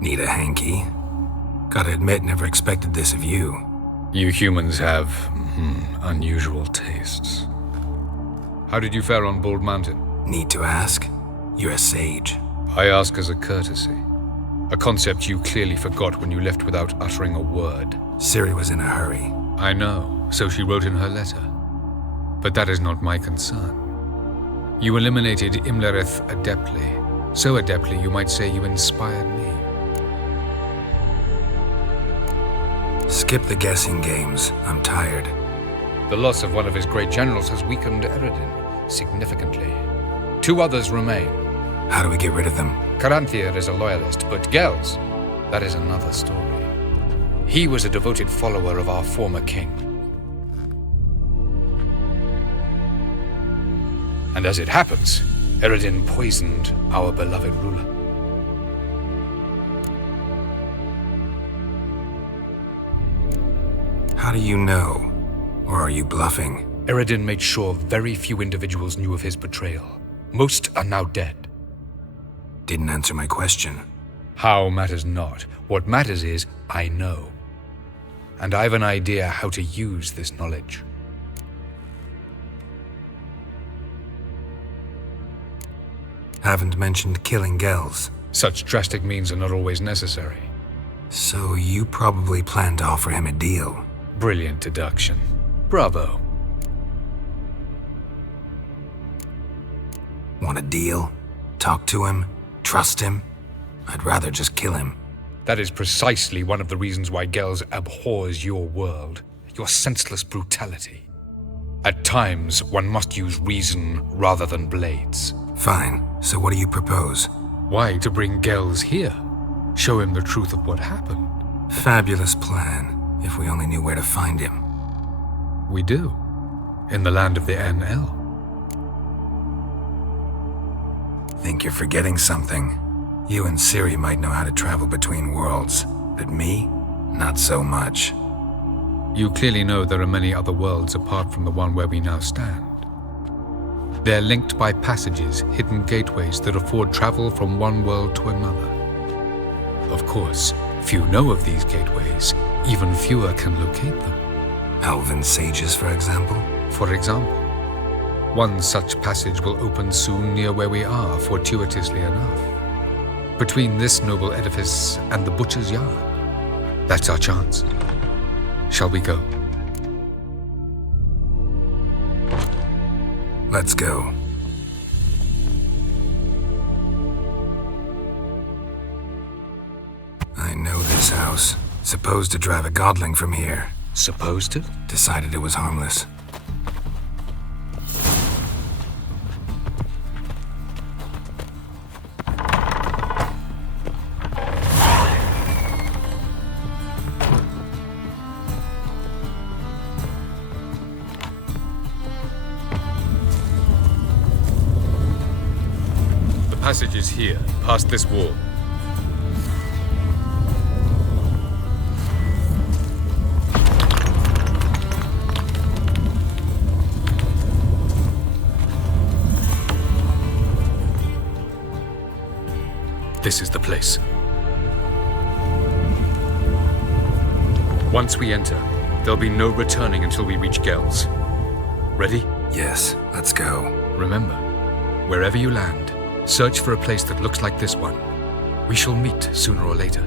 Need a hanky? Gotta admit, never expected this of you. You humans have, unusual tastes. How did you fare on Bald Mountain? Need to ask? You're a sage. I ask as a courtesy. A concept you clearly forgot when you left without uttering a word. Ciri was in a hurry. I know, so she wrote in her letter. But that is not my concern. You eliminated Imlerith adeptly. So adeptly you might say you inspired me. Skip the guessing games. I'm tired. The loss of one of his great generals has weakened Eredin significantly. 2 others remain. How do we get rid of them? Caranthir is a loyalist, but Gels, that is another story. He was a devoted follower of our former king. And as it happens, Eredin poisoned our beloved ruler. How do you know? Or are you bluffing? Eredin made sure very few individuals knew of his betrayal. Most are now dead. Didn't answer my question. How matters not. What matters is, I know. And I've an idea how to use this knowledge. Haven't mentioned killing Gels. Such drastic means are not always necessary. So you probably plan to offer him a deal. Brilliant deduction. Bravo. Want a deal? Talk to him? Trust him? I'd rather just kill him. That is precisely one of the reasons why Gels abhors your world, your senseless brutality. At times, one must use reason rather than blades. Fine. So what do you propose? Why to bring Gels here? Show him the truth of what happened. Fabulous plan, if we only knew where to find him. We do. In the land of the NL. Think you're forgetting something. You and Ciri might know how to travel between worlds, but me? Not so much. You clearly know there are many other worlds apart from the one where we now stand. They're linked by passages, hidden gateways that afford travel from one world to another. Of course, few know of these gateways. Even fewer can locate them. Elven sages, for example? For example, one such passage will open soon near where we are, fortuitously enough. Between this noble edifice and the butcher's yard. That's our chance. Shall we go? Let's go. I know this house. Supposed to drive a godling from here. Supposed to? Decided it was harmless. The passage is here, past this wall. This is the place. Once we enter, there'll be no returning until we reach Gels. Ready? Yes, let's go. Remember, wherever you land, search for a place that looks like this one. We shall meet sooner or later.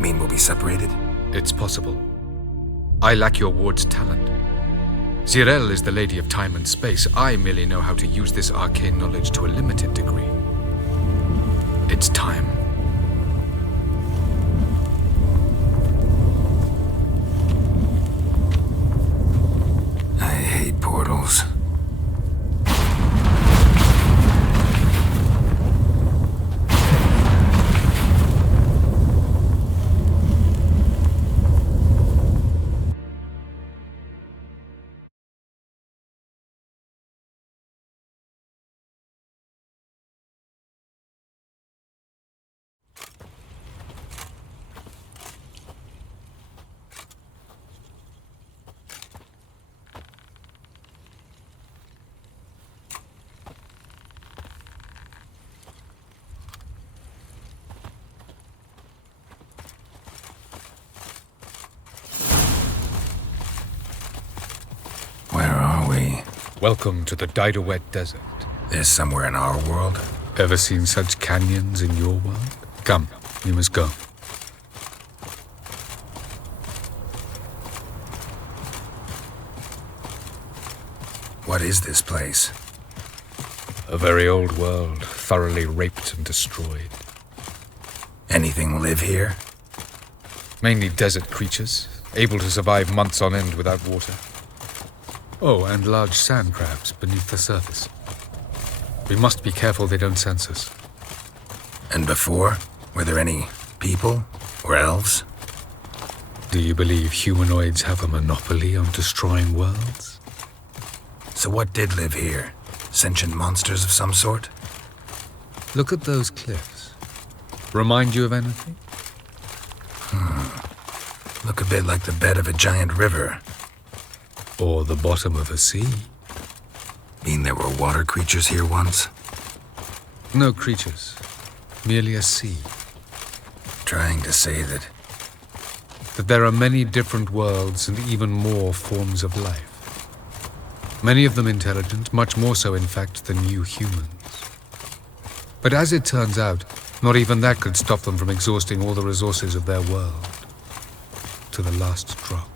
Mean we'll be separated? It's possible. I lack your ward's talent. Zirel is the lady of time and space. I merely know how to use this arcane knowledge to a limited degree. It's time. Welcome to the Daidaret Desert. This somewhere in our world? Ever seen such canyons in your world? Come, we must go. What is this place? A very old world, thoroughly raped and destroyed. Anything live here? Mainly desert creatures, able to survive months on end without water. Oh, and large sand crabs beneath the surface. We must be careful they don't sense us. And before? Were there any people or elves? Do you believe humanoids have a monopoly on destroying worlds? So what did live here? Sentient monsters of some sort? Look at those cliffs. Remind you of anything? Look a bit like the bed of a giant river. Or the bottom of a sea? Mean there were water creatures here once? No creatures. Merely a sea. Trying to say that There are many different worlds and even more forms of life. Many of them intelligent, much more so in fact than you humans. But as it turns out, not even that could stop them from exhausting all the resources of their world. To the last drop.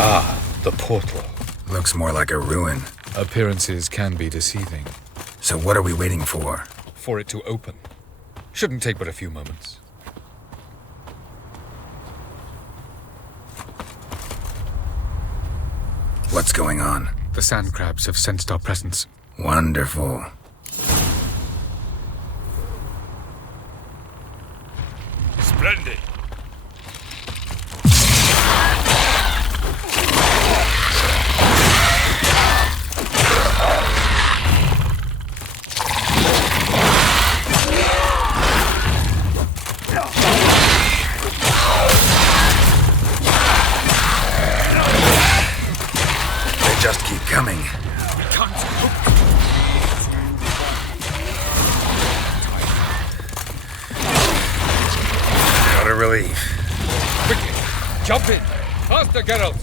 Ah, the portal. looks more like a ruin. Appearances can be deceiving. So what are we waiting for? For it to open. Shouldn't take but a few moments. What's going on? The sand crabs have sensed our presence. Wonderful. Splendid. They just keep coming. What a relief. Quickly, jump in! Faster, Geralt!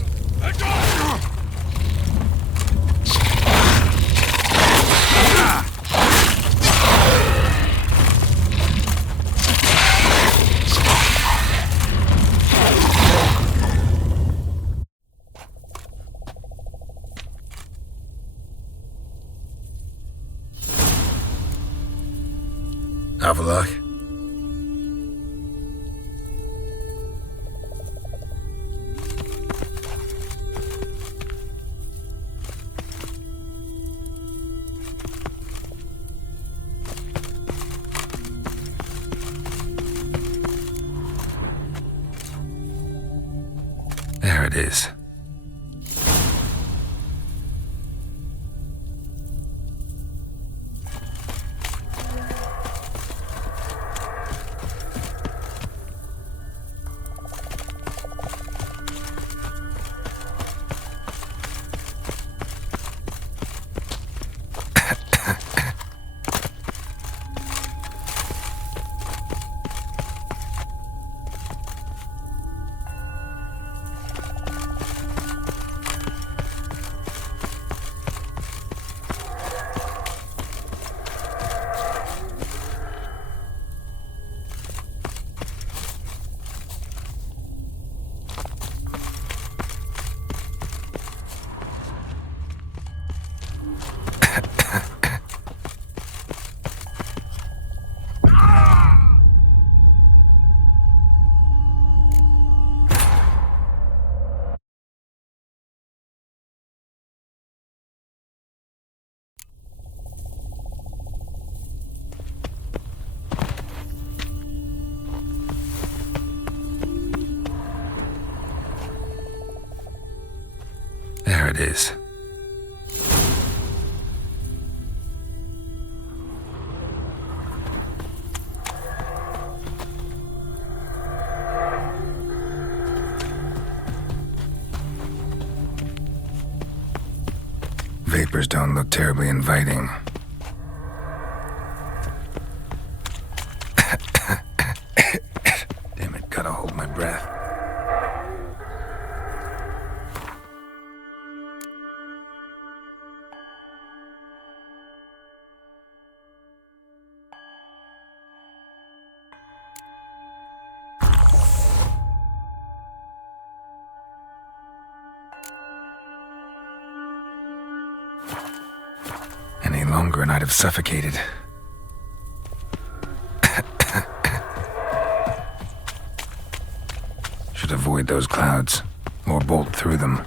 Avallac'h? There it is. There it is. Vapors don't look terribly inviting. Damn longer and I'd have suffocated. Should avoid those clouds, or bolt through them.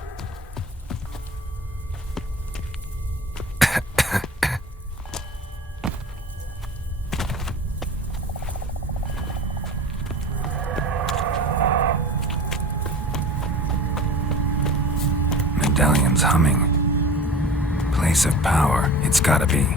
Medallion's humming. Place of power, it's gotta be.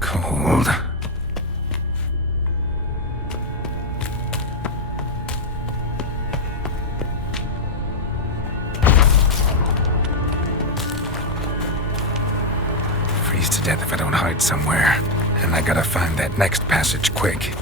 Cold. Freeze to death if I don't hide somewhere. And I gotta find that next passage quick.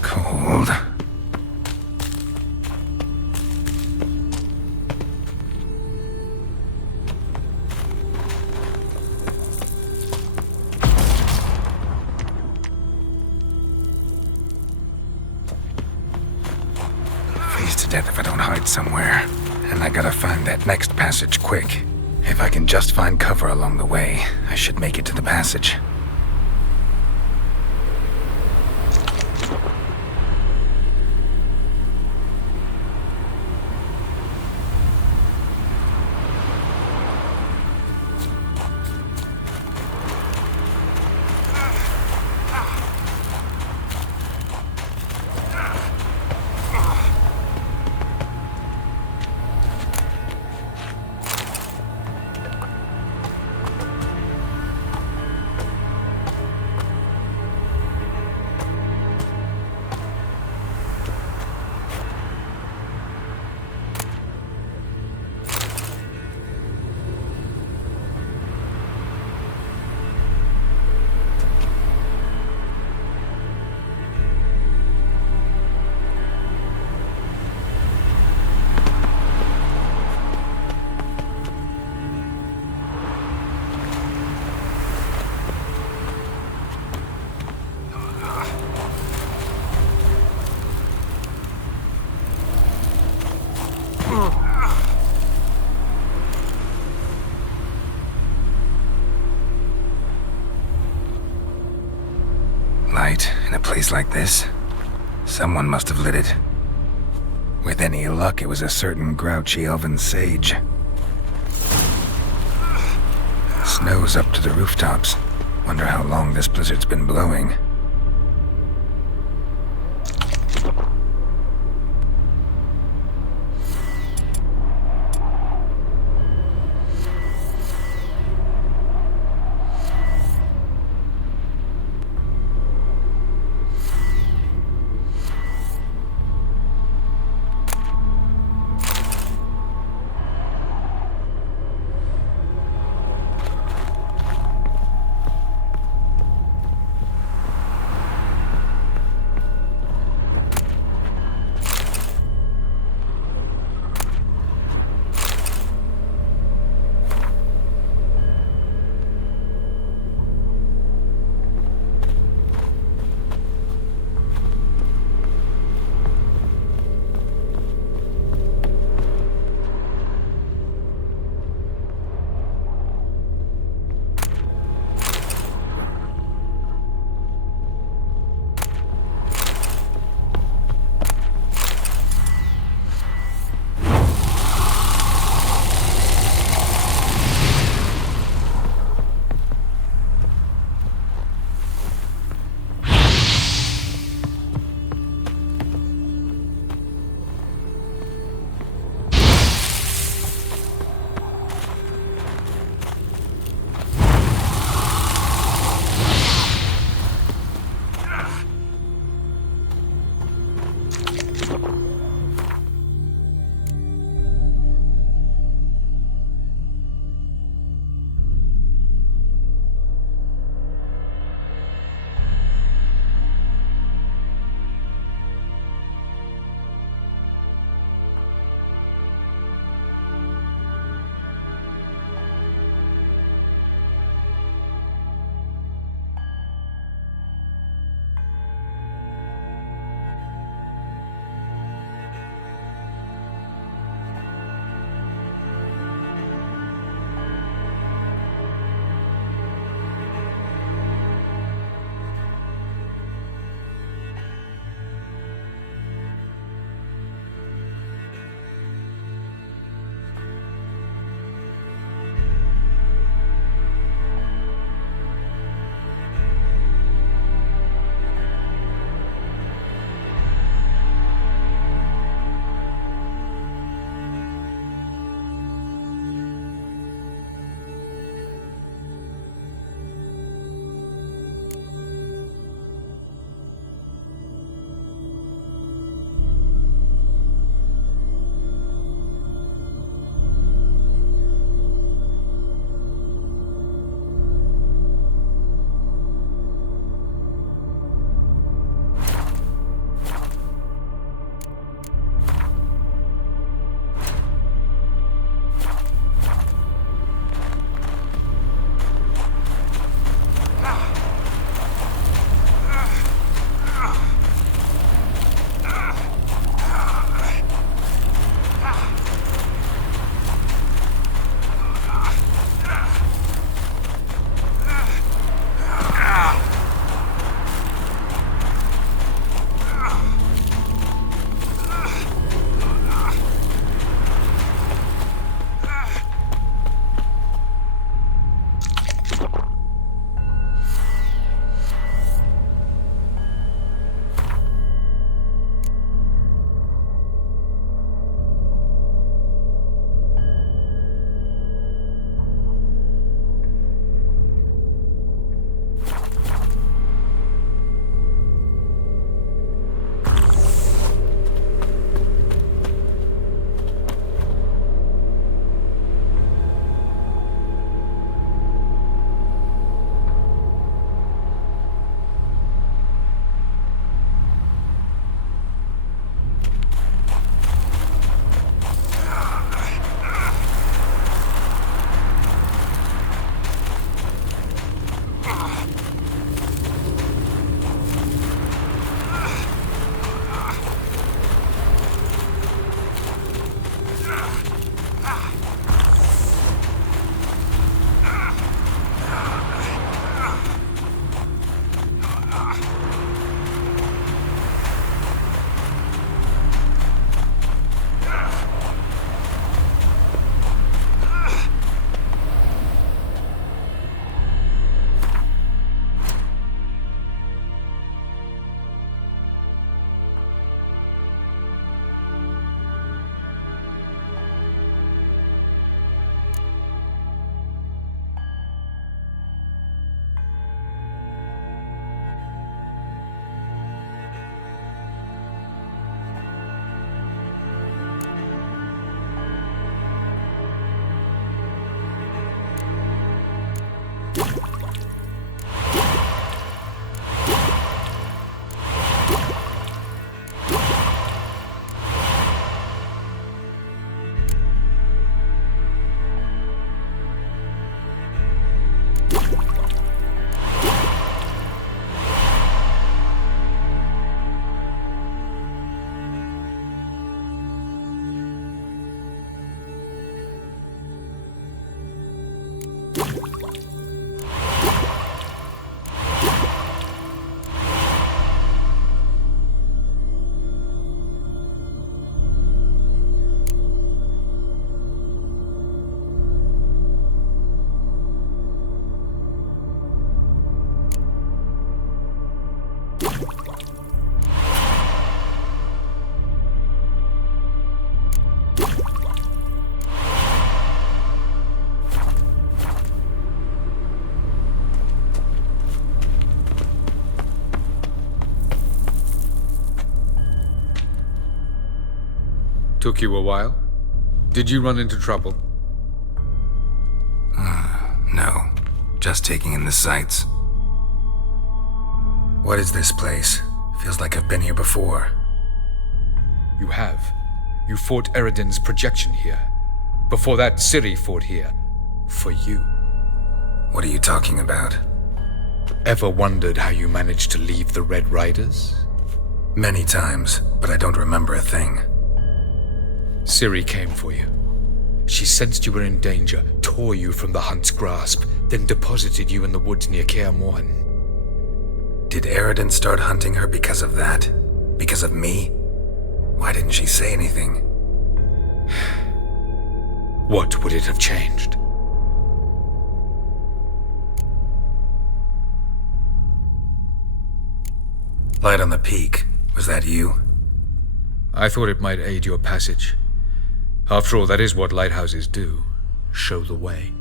Cold. Freeze to death if I don't hide somewhere. And I gotta find that next passage quick. If I can just find cover along the way, I should make it to the passage. a place like this, someone must have lit it. With any luck, it was a certain grouchy elven sage. Snow's up to the rooftops. Wonder how long this blizzard's been blowing. Took you a while? Did you run into trouble? No. Just taking in the sights. What is this place? Feels like I've been here before. You have. You fought Eredin's projection here. Before that, Ciri fought here. For you. What are you talking about? Ever wondered how you managed to leave the Red Riders? Many times, but I don't remember a thing. Ciri came for you. She sensed you were in danger, tore you from the Hunt's grasp, then deposited you in the woods near Kaer Morhen. Did Eredin start hunting her because of that? Because of me? Why didn't she say anything? What would it have changed? Light on the peak. Was that you? I thought it might aid your passage. After all, that is what lighthouses do. Show the way.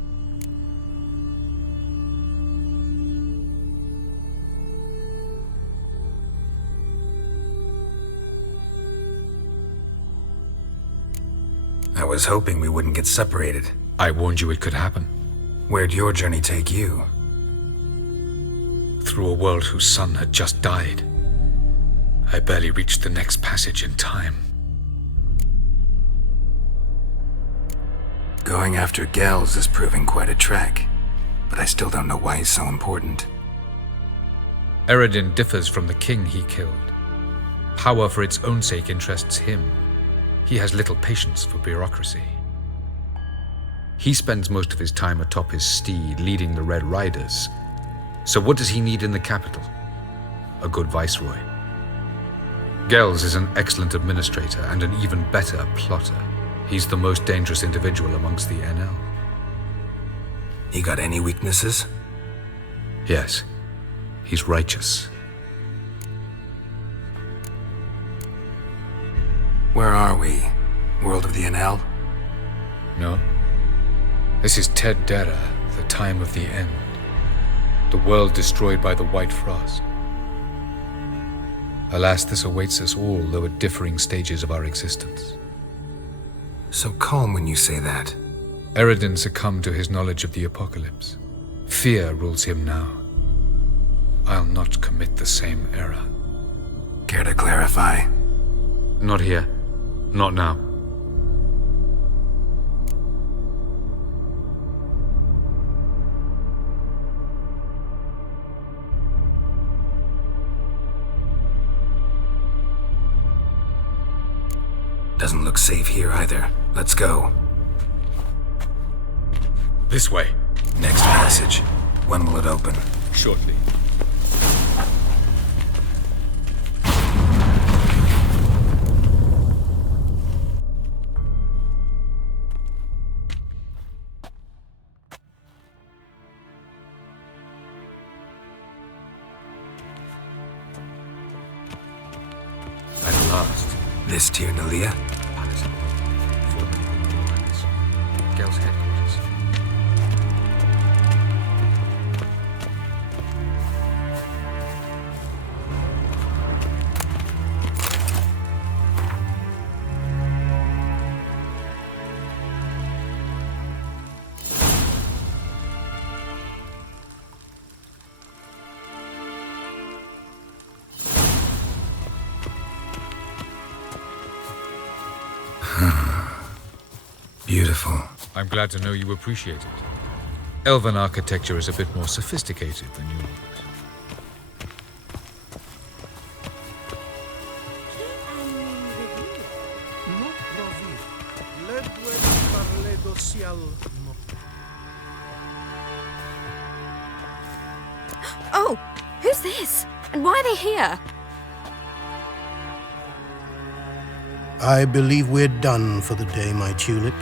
I was hoping we wouldn't get separated. I warned you it could happen. Where'd your journey take you? Through a world whose sun had just died. I barely reached the next passage in time. Going after Gels is proving quite a trek, but I still don't know why he's so important. Eredin differs from the king he killed. Power for its own sake interests him. He has little patience for bureaucracy. He spends most of his time atop his steed, leading the Red Riders. So what does he need in the capital? A good viceroy. Gels is an excellent administrator and an even better plotter. He's the most dangerous individual amongst the NL. He got any weaknesses? Yes, he's righteous. Where are we? World of the NL? No. This is Ted Dara, the time of the end. The world destroyed by the White Frost. Alas, this awaits us all, though at differing stages of our existence. So calm when you say that. Eredin succumbed to his knowledge of the apocalypse. Fear rules him now. I'll not commit the same error. Care to clarify? Not here. Not now. Doesn't look safe here either. Let's go. This way. Next passage. When will it open? Shortly. At last. This Tyr Nalia? Palace of Hope, formerly the Norlands. Gel's headquarters. beautiful. I'm glad to know you appreciate it. Elven architecture is a bit more sophisticated than yours. Oh, who's this? And why are they here? I believe we're done for the day, my tulip.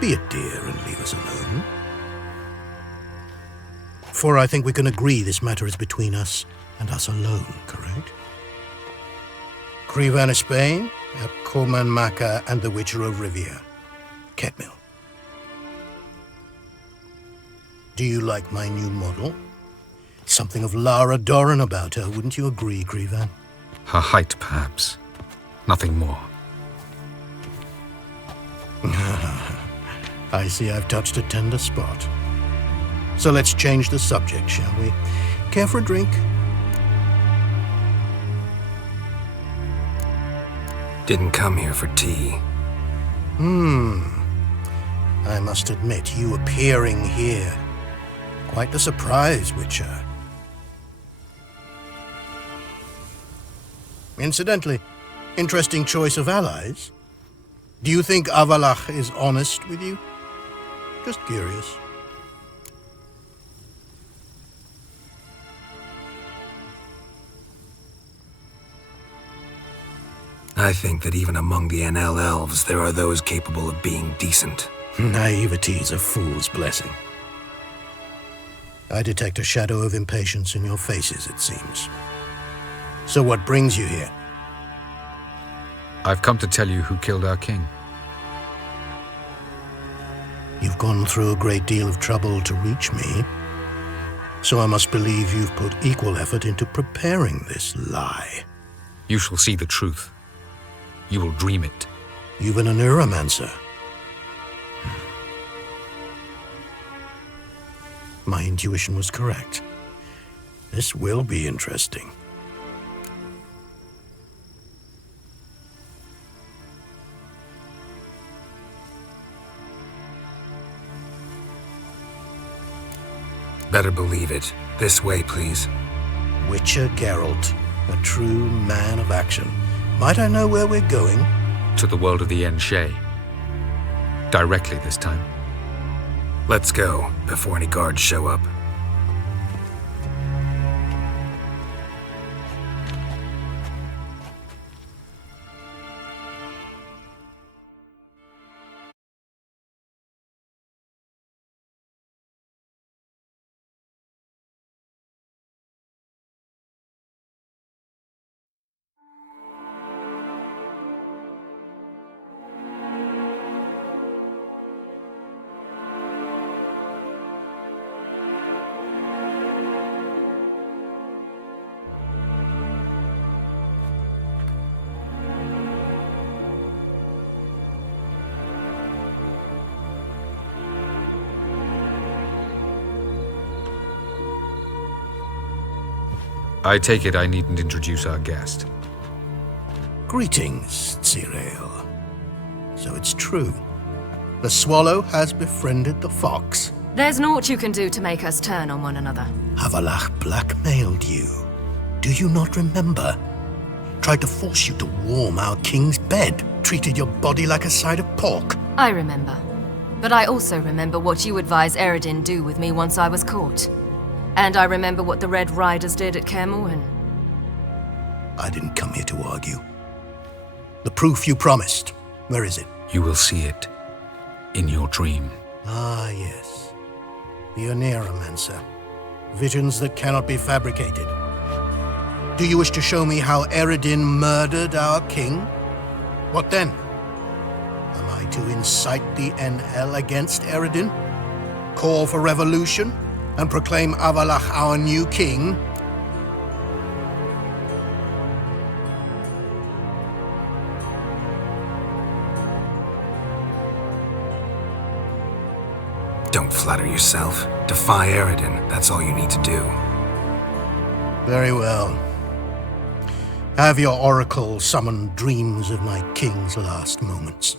Be a dear and leave us alone. For I think we can agree this matter is between us and us alone, correct? Crevan of Spain, at Corman Maca and the Witcher of Rivia. Ketmil. Do you like my new model? Something of Lara Doran about her, wouldn't you agree, Crevan? Her height, perhaps. Nothing more. I see I've touched a tender spot. So let's change the subject, shall we? Care for a drink? Didn't come here for tea. I must admit, you appearing here. Quite the surprise, Witcher. Incidentally, interesting choice of allies. Do you think Avallac'h is honest with you? Just curious. I think that even among the NL elves, there are those capable of being decent. Naivety's a fool's blessing. I detect a shadow of impatience in your faces, it seems. So what brings you here? I've come to tell you who killed our king. You've gone through a great deal of trouble to reach me, so I must believe you've put equal effort into preparing this lie. You shall see the truth. You will dream it. You've been a neuromancer. My intuition was correct. This will be interesting. Better believe it. This way, please. Witcher Geralt, a true man of action. Might I know where we're going? To the world of the Enshe. Directly this time. Let's go, before any guards show up. I take it I needn't introduce our guest. Greetings, Cyril. So it's true. The swallow has befriended the fox. There's naught you can do to make us turn on one another. Avallac'h blackmailed you. Do you not remember? Tried to force you to warm our king's bed. Treated your body like a side of pork. I remember. But I also remember what you advised Eredin do with me once I was caught. And I remember what the Red Riders did at Kaer Morhen. I didn't come here to argue. The proof you promised. Where is it? You will see it. In your dream. Ah, yes. The Oneiromancer. Visions that cannot be fabricated. Do you wish to show me how Eredin murdered our king? What then? Am I to incite the NL against Eredin? Call for revolution? And proclaim Avallac'h our new king? Don't flatter yourself. Defy Eredin. That's all you need to do. Very well. Have your oracle summon dreams of my king's last moments.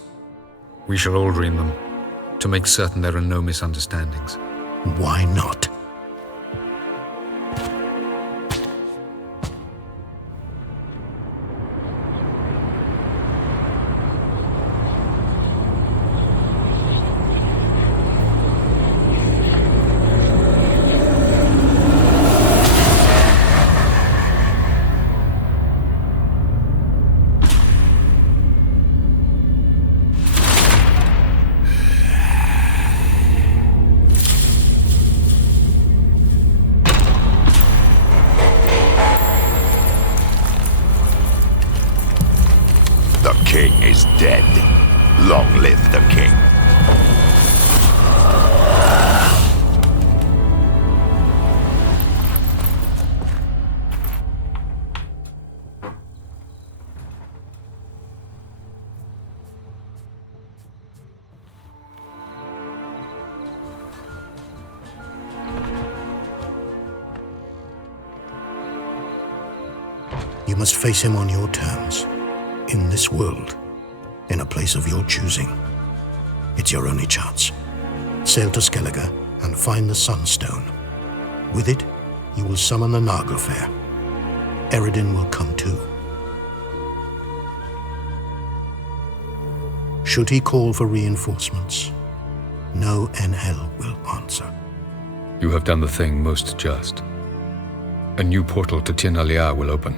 We shall all dream them. to make certain there are no misunderstandings. Why not? The king is dead. Long live the king. You must face him on your terms. In this world. In a place of your choosing. It's your only chance. Sail to Skellige and find the Sunstone. With it, you will summon the Naglfar. Eredin will come too. Should he call for reinforcements, no Enhel will answer. You have done the thing most just. A new portal to Tir na Liar will open.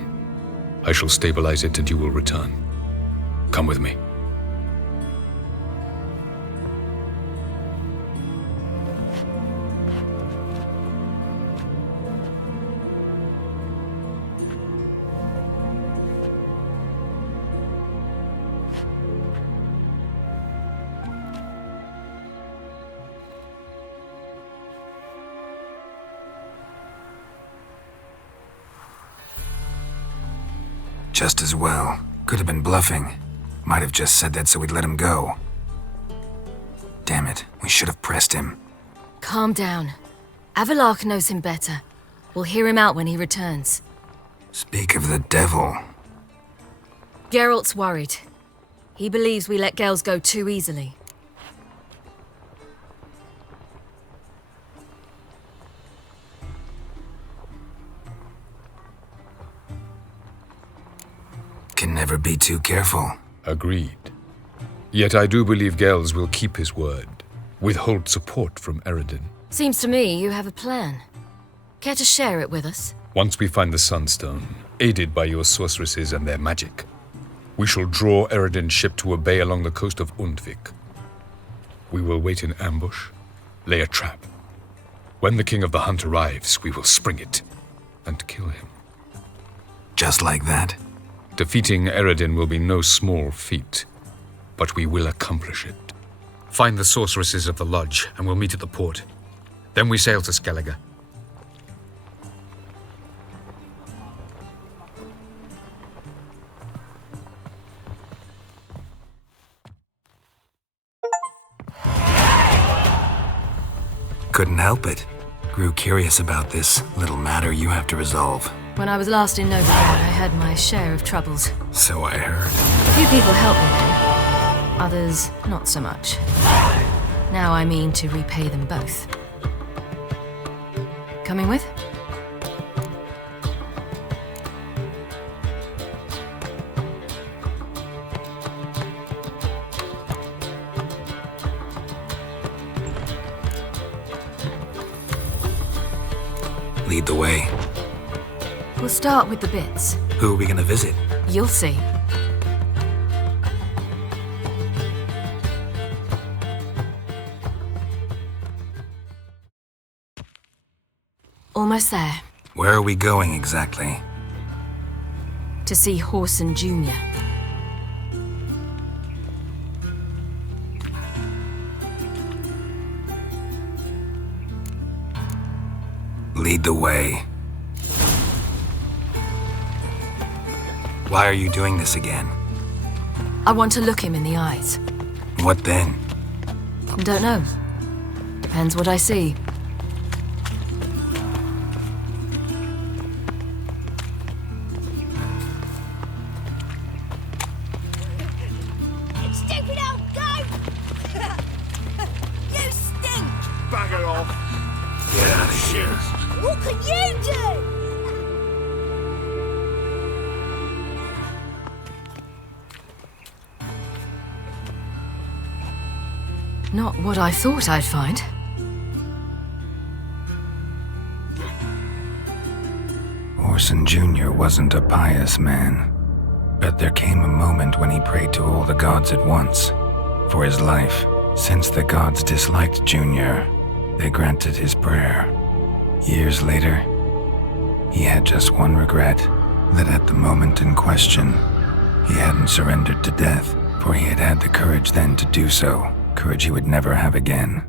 I shall stabilize it and you will return. Come with me. Just as well. Could have been bluffing. Might have just said that so we'd let him go. Damn it, we should have pressed him. Calm down. Avalark knows him better. We'll hear him out when he returns. Speak of the devil. Geralt's worried. He believes we let Gales go too easily. Can never be too careful. Agreed. Yet I do believe Gales will keep his word. Withhold support from Eredin. Seems to me you have a plan. Care to share it with us? Once we find the Sunstone, aided by your sorceresses and their magic, we shall draw Eredin's ship to a bay along the coast of Undvik. We will wait in ambush, lay a trap. When the King of the Hunt arrives, we will spring it and kill him. Just like that? Defeating Eredin will be no small feat, but we will accomplish it. Find the sorceresses of the lodge, and we'll meet at the port. Then we sail to Skellige. Couldn't help it. Grew curious about this little matter you have to resolve. When I was last in Novigrad, I had my share of troubles. So I heard. A few people helped me then. Others, not so much. Now I mean to repay them both. Coming with? Lead the way. We'll start with the bits. Who are we gonna visit? You'll see. Almost there. Where are we going exactly? To see Horson Jr. Lead the way. Why are you doing this again? I want to look him in the eyes. What then? Don't know. Depends what I see. Stupid old goat! Get out of here. What can you do? Not what I thought I'd find. Orson Jr. wasn't a pious man, but there came a moment when he prayed to all the gods at once for his life. Since the gods disliked Jr., they granted his prayer. Years later, he had just one regret, that at the moment in question, he hadn't surrendered to death, for he had had the courage then to do so, courage he would never have again.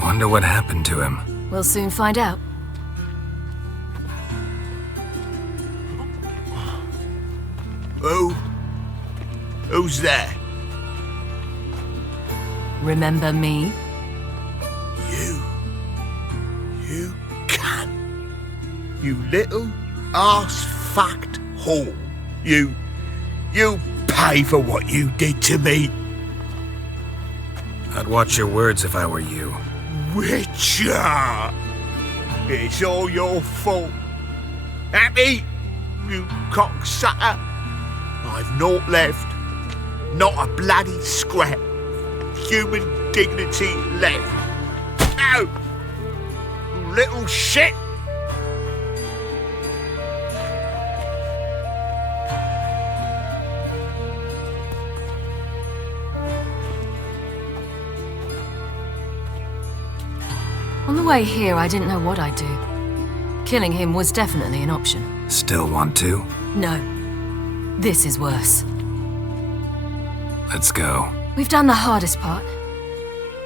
Wonder what happened to him. We'll soon find out. Who's there? Remember me? You cunt. You little ass-fucked whore. You pay for what you did to me. I'd watch your words if I were you. Witcher! It's all your fault. Happy, you cocksucker. I've naught left. Not a bloody scrap. Human dignity left. No! You little shit! On the way here, I didn't know what I'd do. Killing him was definitely an option. Still want to? No. This is worse. Let's go. We've done the hardest part.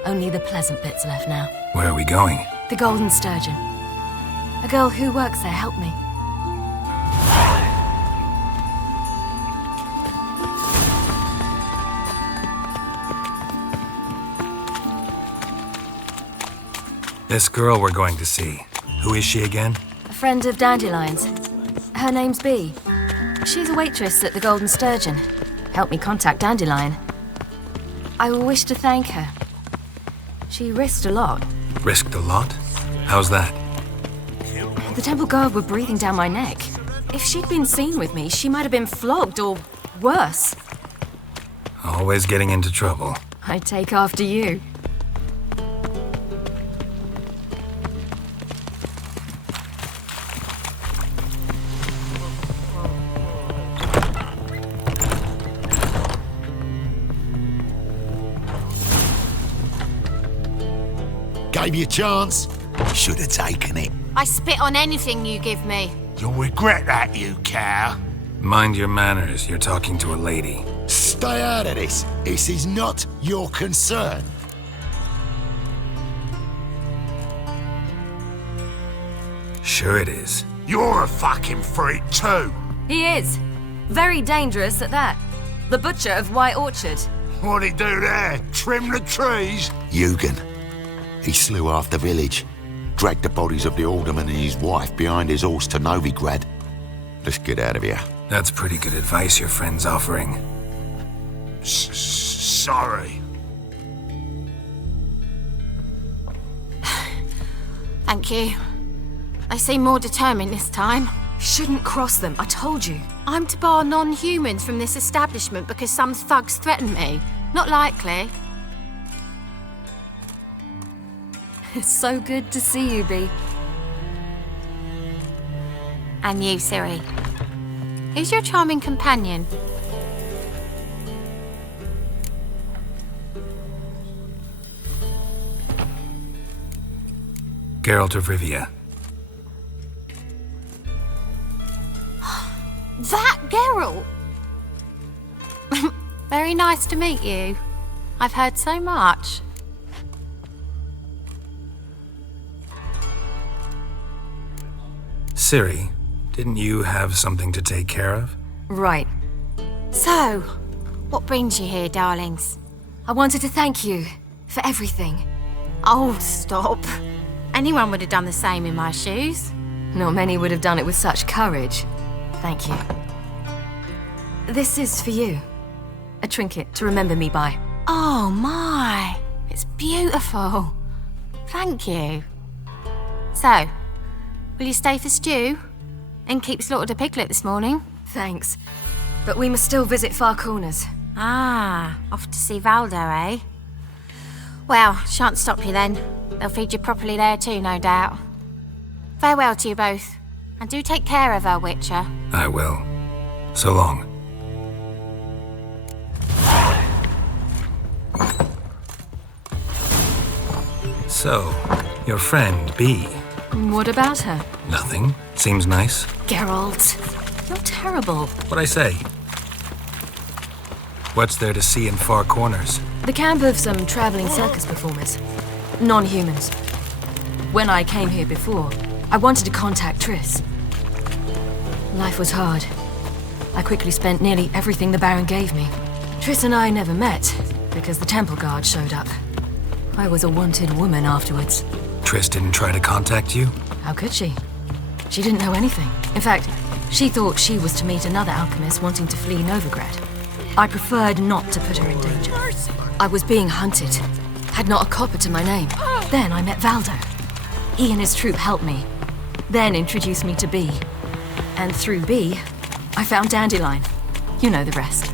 Only the pleasant bits left now. Where are we going? The Golden Sturgeon. A girl who works there helped me. This girl we're going to see. Who is she again? A friend of Dandelion's. Her name's Bee. She's a waitress at the Golden Sturgeon. Helped me contact Dandelion. I wish to thank her. She risked a lot. Risked a lot? How's that? The temple guard were breathing down my neck. If she'd been seen with me, she might have been flogged or worse. Always getting into trouble. I'd take after you. Gave you a chance. Should have taken it. I spit on anything you give me. You'll regret that, you cow. Mind your manners, you're talking to a lady. Stay out of this. This is not your concern. Sure it is. You're a fucking freak too. He is. Very dangerous at that. The butcher of White Orchard. What'd he do there? Trim the trees? Eugen. He slew half the village. Dragged the bodies of the alderman and his wife behind his horse to Novigrad. Let's get out of here. That's pretty good advice your friend's offering. Sorry. Thank you. They seem more determined this time. Shouldn't cross them, I told you. I'm to bar non-humans from this establishment because some thugs threaten me. Not likely. It's so good to see you, Bee. And you, Ciri. Who's your charming companion? Geralt of Rivia. That Geralt! Very nice to meet you. I've heard so much. Ciri, didn't you have something to take care of? Right. So, what brings you here, darlings? I wanted to thank you for everything. Oh, stop. Anyone would have done the same in my shoes. Not many would have done it with such courage. Thank you. This is for you. A trinket to remember me by. Oh my, it's beautiful. Thank you. So, will you stay for stew? And keep Slaughtered a Piglet this morning? Thanks. But we must still visit Far Corners. Ah, off to see Valdo, eh? Well, shan't stop you then. They'll feed you properly there too, no doubt. Farewell to you both. And do take care of her, Witcher. I will. So long. So, your friend, Bee. What about her? Nothing. Seems nice. Geralt, you're terrible. What'd I say? What's there to see in Far Corners? The camp of some traveling circus performers. Non-humans. When I came here before, I wanted to contact Triss. Life was hard. I quickly spent nearly everything the Baron gave me. Triss and I never met, because the Temple Guard showed up. I was a wanted woman afterwards. Triss didn't try to contact you? How could she? She didn't know anything. In fact, she thought she was to meet another alchemist wanting to flee Novigrad. I preferred not to put her in danger. I was being hunted. Had not a copper to my name. Then I met Valdo. He and his troop helped me. Then introduced me to Bee. And through Bee, I found Dandelion. You know the rest.